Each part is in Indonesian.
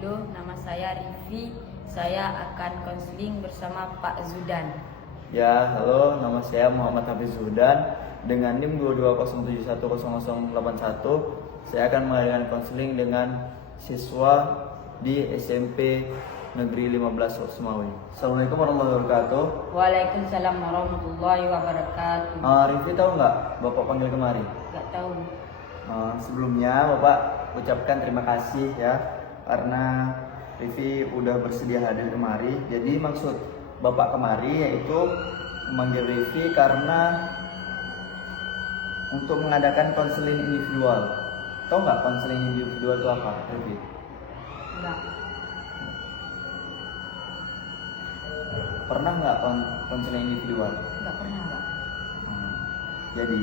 Halo, nama saya Rivi. Saya akan konseling bersama Pak Zudan. Ya, halo, nama saya Muhammad Hafiz Zudan. Dengan NIM 2207100081, saya akan mengadakan konseling dengan siswa di SMP Negeri 15 Semawi. Assalamualaikum warahmatullahi wabarakatuh. Waalaikumsalam warahmatullahi wabarakatuh. Rivi tahu nggak Bapak panggil kemari? Gak tahu. Sebelumnya Bapak ucapkan terima kasih ya karena Rivi udah bersedia hadir kemari. Jadi maksud Bapak kemari yaitu memanggil Rivi karena untuk mengadakan konseling individual. Tahu nggak konseling individual itu apa, Rivi? Enggak. Pernah nggak konseling individual? Enggak pernah, Pak. Jadi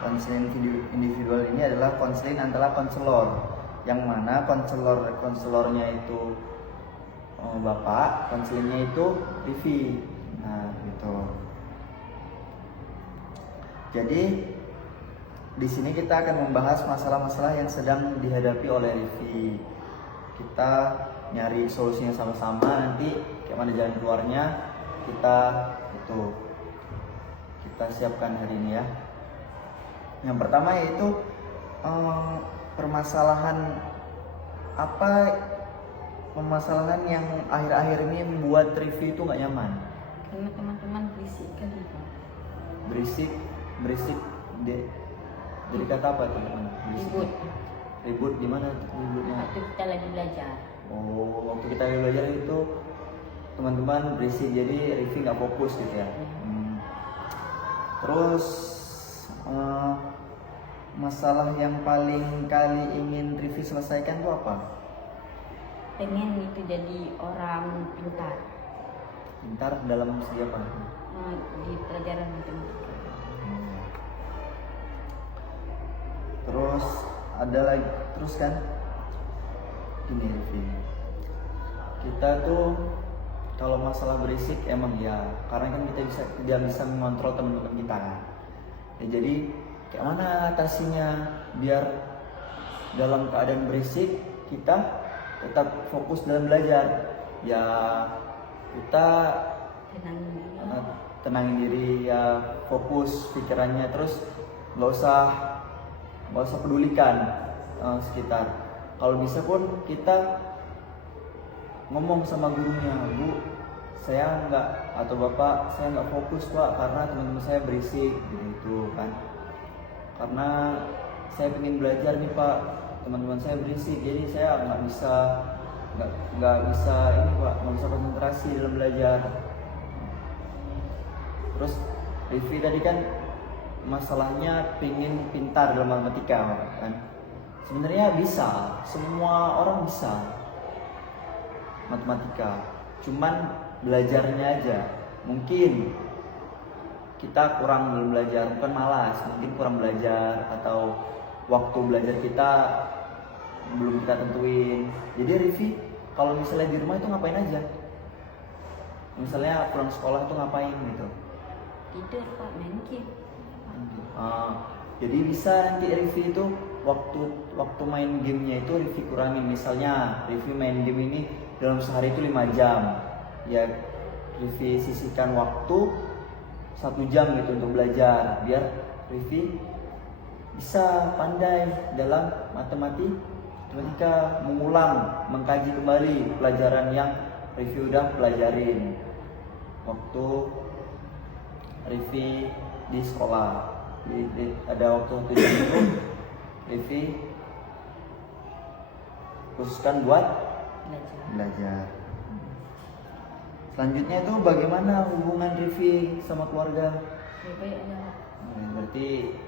konseling individual ini adalah konseling antara konselor, yang mana konselornya itu Bapak, konselingnya itu Rivi. Nah, gitu. Jadi di sini kita akan membahas masalah-masalah yang sedang dihadapi oleh Rivi. Kita nyari solusinya sama-sama, nanti kayak mana jalan keluarnya kita siapkan hari ini ya. Yang pertama yaitu permasalahan yang akhir-akhir ini membuat Rivi itu nggak nyaman. Karena teman-teman berisik kali, Pak. Berisik dari kata apa teman-teman? Ribut di mana ributnya? Waktu kita lagi belajar. Waktu kita lagi belajar itu teman-teman berisik, jadi Rivi nggak fokus gitu ya. Terus masalah yang paling kali ingin Rivi selesaikan itu apa? Pengen itu jadi orang pintar. Pintar dalam segi apa? Di pelajaran matematika. Terus ada lagi, terus kan gini Rivi, kita tuh kalau masalah berisik emang ya karena kan kita tidak bisa mengontrol teman-teman kita kan. Jadi kayak mana atasinya biar dalam keadaan berisik kita tetap fokus dalam belajar? Ya kita tenangin diri ya, fokus pikirannya, terus nggak usah pedulikan sekitar. Kalau bisa pun kita ngomong sama gurunya, Bu, saya nggak, atau Bapak, saya nggak fokus Pak karena teman-teman saya berisik gitu kan. Karena saya ingin belajar nih Pak, teman-teman saya berisik, jadi saya nggak bisa ini Pak, nggak bisa konsentrasi dalam belajar. Terus Rivi tadi kan masalahnya pingin pintar dalam matematika kan. Sebenarnya bisa, semua orang bisa matematika, cuman belajarnya aja mungkin kita kurang dalam belajar, bukan malas, mungkin kurang belajar atau waktu belajar kita belum kita tentuin. Jadi Rivi kalau misalnya di rumah itu ngapain aja? Misalnya pulang sekolah itu ngapain gitu? Tidur Pak, main game. Jadi bisa nanti Rivi itu waktu main gamenya itu Rivi kurangin. Misalnya Rivi main game ini dalam sehari itu 5 jam, ya Rivi sisihkan waktu 1 jam gitu untuk belajar, biar Rivi bisa pandai dalam matematika, mengulang, mengkaji kembali pelajaran yang Rivi udah pelajarin waktu Rivi di sekolah. Ada waktu 1 jam itu Rivi khususkan buat belajar. Selanjutnya itu bagaimana hubungan Rivi sama keluarga? Baik aja. Berarti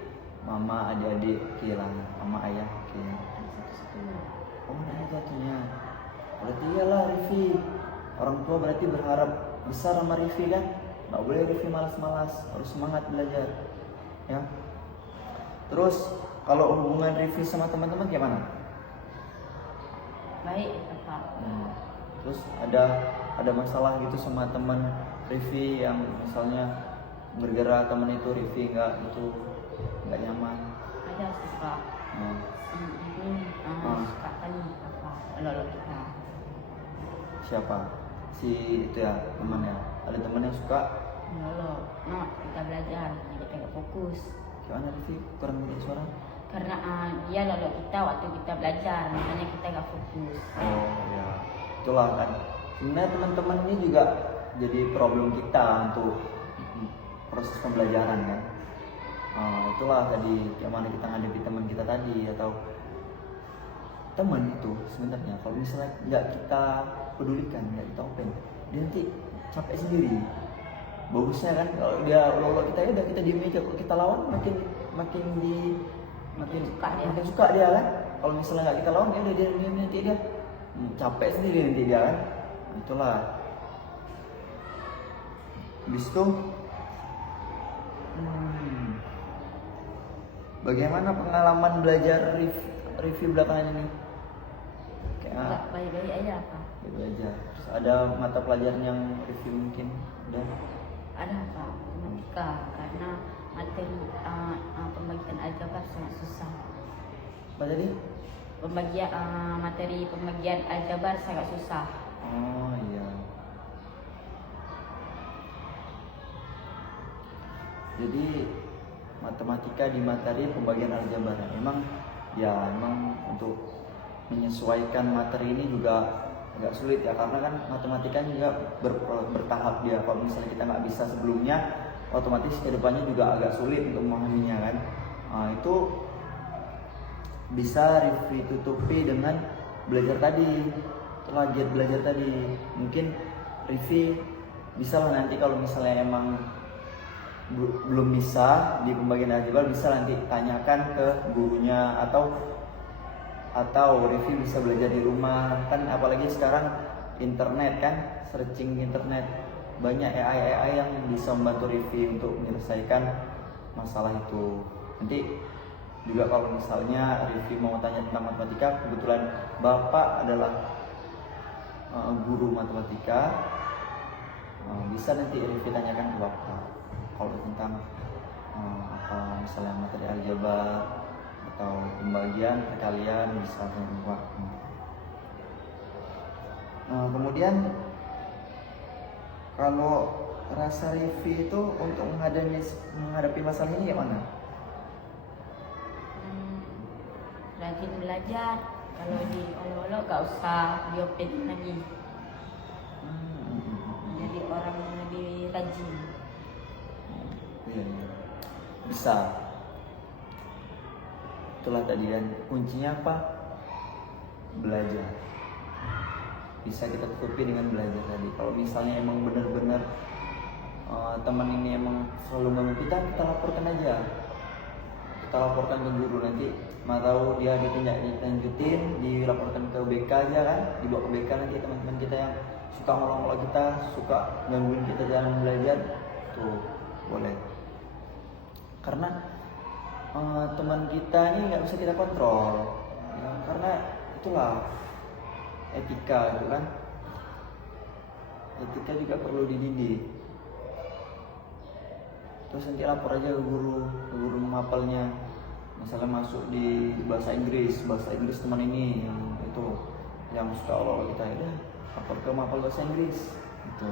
mama, adik-adik kehilangan, mama ayah kehilangan. Ada satunya. Berarti iyalah Rivi, orang tua berarti berharap besar sama Rivi kan? Nggak boleh Rivi malas-malas, harus semangat belajar. Ya. Terus kalau hubungan Rivi sama teman-teman gimana? Baik, Pak. Terus ada masalah gitu sama teman Rivi yang misalnya bergerak teman itu Rivi nggak nyaman? Ada sih Pak. Ini suka kan apa? Lalu kita siapa? Si itu ya temannya. Ada teman yang suka Lolo, no, kita belajar, jadi kita nggak fokus. gimana Rifi? Kurang dengar suara? Karena dia lolo kita waktu kita belajar, makanya kita nggak fokus. Oh ya, itulah kan. Sebenarnya teman-teman ini juga jadi problem kita untuk proses pembelajaran kan. Itulah tadi gimana kita ngadepi teman kita tadi, atau teman itu sebenarnya kalau misalnya nggak kita pedulikan, nggak kita open, dia nanti capek sendiri. Bagusnya kan kalau dia lolo kita, ya udah kita diem aja. Kalau kita lawan makin suka dia kan. Kalau misalnya nggak kita lawan, ya udah dia diem, nanti dia capek sendiri nanti dia kan. Itulah. Habis itu bagaimana pengalaman belajar review belakangan ini? Kayak Baik-baik aja apa? belajar. Terus ada mata pelajaran yang review mungkin udah Ada apa? Matematika, karena materi pembagian aljabar sangat susah. apa tadi? Materi pembagian aljabar sangat susah. Oh iya. Jadi matematika di materi pembagian aljabar memang untuk menyesuaikan materi ini juga agak sulit ya, karena kan matematika juga bertahap dia. Kalau misalnya kita nggak bisa sebelumnya, otomatis kedepannya juga agak sulit untuk memahaminya kan. Itu bisa Rifki tutupi dengan belajar tadi, setelah giat belajar tadi. Mungkin Rifki bisa lah nanti kalau misalnya emang belum bisa di pembagian aljabar, bisa nanti tanyakan ke gurunya, atau review bisa belajar di rumah kan. Apalagi sekarang internet kan, searching internet banyak AI yang bisa membantu review untuk menyelesaikan masalah itu. Nanti juga kalau misalnya review mau tanya tentang matematika, kebetulan Bapak adalah guru matematika, bisa nanti review tanyakan ke Bapak kalau tentang misalnya materi aljabar atau pembagian perkalian, bisa berubah. Kemudian kalau rasa review itu untuk menghadapi masalah ini gimana? Rajin belajar. Kalau di olo-olo gak usah diopen lagi. Jadi orang yang lebih rajin. Iya. Bisa. Itulah tadi kan kuncinya apa? Belajar. Bisa kita tutupi dengan belajar tadi. Kalau misalnya emang benar-benar teman ini emang selalu ganggu kita laporkan aja. Kita laporkan ke guru, nanti mau tahu dia ditindak lanjutin, dilaporkan ke BK aja kan, dibawa ke BK. Nanti teman-teman kita yang suka ngolong-ngolong kita, suka gangguin kita dalam belajar, tuh boleh. Karena teman kita ini nggak bisa kita kontrol ya, karena itulah etika gitu kan. Etika juga perlu dididik. Terus nanti lapor aja ke guru menghafalnya. Misalnya masuk di bahasa Inggris teman ini yang suka olah kita, ya lapor ke menghafal bahasa Inggris gitu.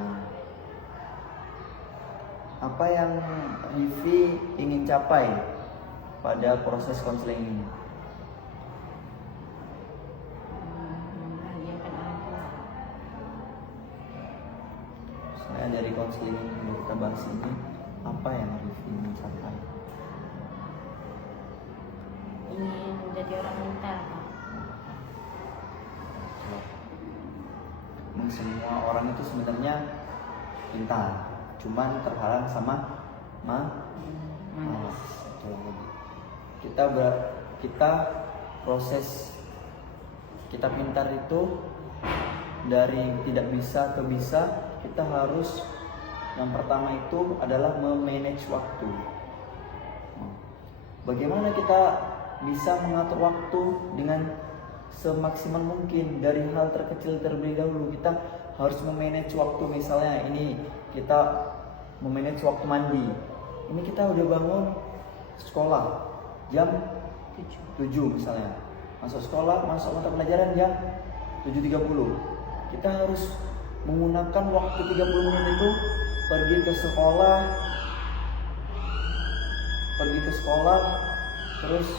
Apa yang Rifki ingin capai pada proses konseling ini? Membahagiakan orang tua. Saya dari konseling yang kita bahas ini, apa yang Rifki ingin capai? Ingin menjadi orang pintar, Pak. Semua orang itu sebenarnya pintar, cuman terhalang sama malas. Kita proses kita pintar itu dari tidak bisa ke bisa. Kita harus, yang pertama itu adalah memanage waktu. Bagaimana kita bisa mengatur waktu dengan semaksimal mungkin dari hal terkecil terlebih dahulu. Kita harus memanage waktu. Misalnya ini kita memanage waktu mandi. Ini kita udah bangun sekolah jam 7 misalnya, masuk sekolah, masuk mata pelajaran jam 7.30. kita harus menggunakan waktu 30 menit itu pergi ke sekolah, terus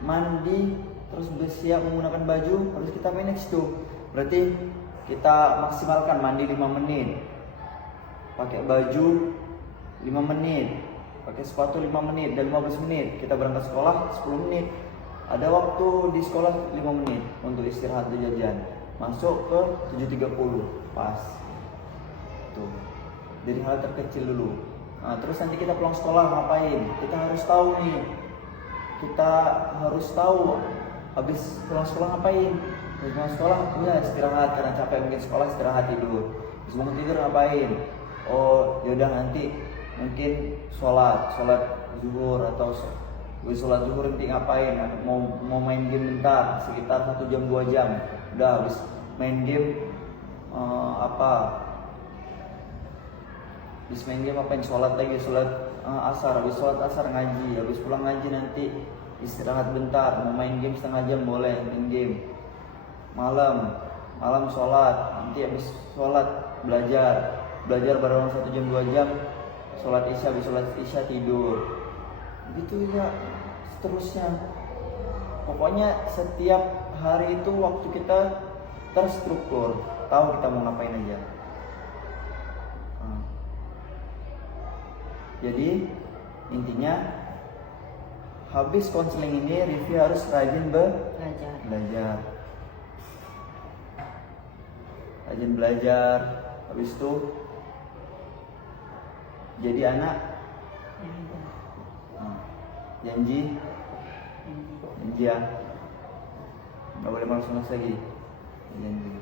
mandi, terus bersiap menggunakan baju, harus kita manage tuh. Berarti kita maksimalkan mandi 5 menit, pakai baju 5 menit, pakai sepatu 5 menit, dan 15 menit kita berangkat sekolah 10 menit. Ada waktu di sekolah 5 menit untuk istirahat dan jajan. Masuk ke 7.30 pas. Tuh. Dari hal terkecil dulu. Nah, terus nanti kita pulang sekolah ngapain? Kita harus tahu nih. Kita harus tahu habis pulang sekolah ngapain. Habis pulang sekolah ya istirahat karena capek mungkin sekolah, istirahat tidur. Habis bangun tidur ngapain? Oh, yaudah nanti mungkin sholat zuhur atau habis sholat zuhur nanti ngapain? Mau main game bentar sekitar 1 jam 2 jam. Udah habis main game habis main game apain? Sholat lagi, sholat asar. Habis sholat asar ngaji, habis pulang ngaji nanti istirahat bentar, mau main game setengah jam boleh main game. Malam sholat, nanti habis sholat belajar bareng 1 jam 2 jam, sholat isya, habis sholat isya tidur. Gitu ya seterusnya. Pokoknya setiap hari itu waktu kita terstruktur, tahu kita mau ngapain aja. Jadi intinya habis konseling ini Rivi harus rajin belajar. Rajin belajar, habis itu jadi anak janji ya, nggak boleh malas lagi janji.